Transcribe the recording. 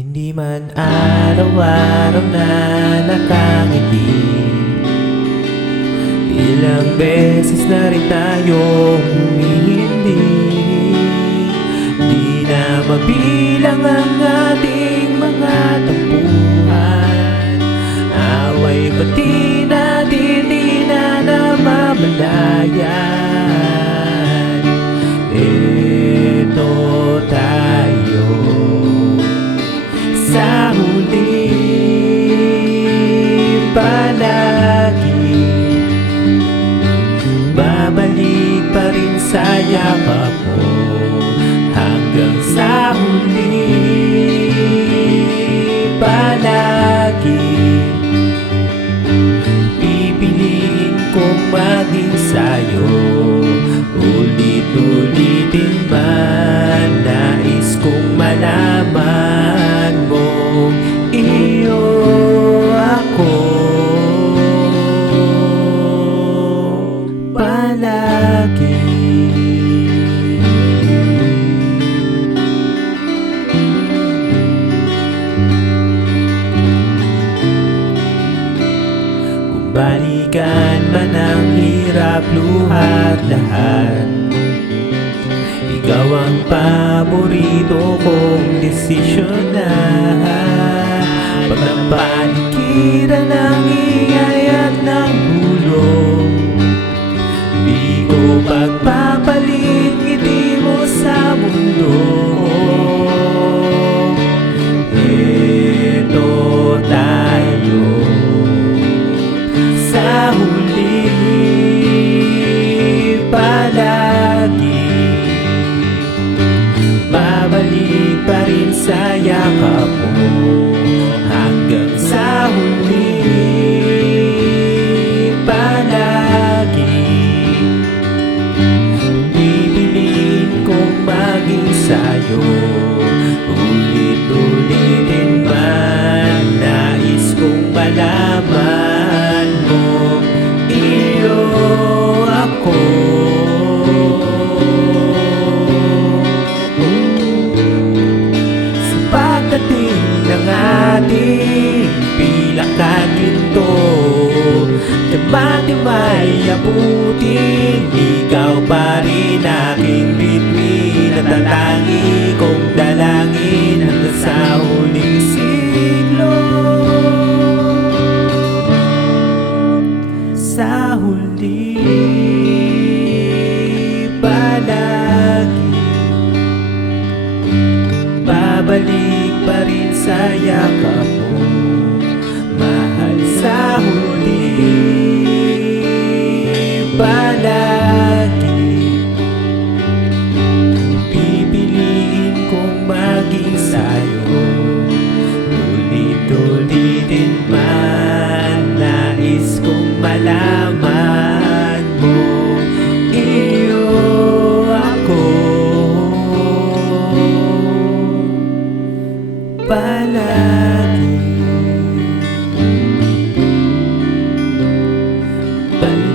Hindi man araw-araw na nakangiti Ilang beses na rin tayong humihindi. Di na mabilang ang yakap mo Hanggang sa huli. Palagi Pipiliin kong maging sa'yo balikan man ang hirap luhat lahat. Ikaw ang paborito kong desisyon na Pag napalikiran ng ingay at ng hulog Di ko pagpapalit pa rin sa Damati may abutin Ikaw pa rin aking bituin At tatangi kong dalangin Hanggang sa huling siglo. Sa huli palagi Babalik pa rin sa yakap mo. Mahal sa palagi Pipiliin kong maging sa'yo. Ulit-ulitin man Nais kong malaman mo. Iyo ako. Palagi Palagi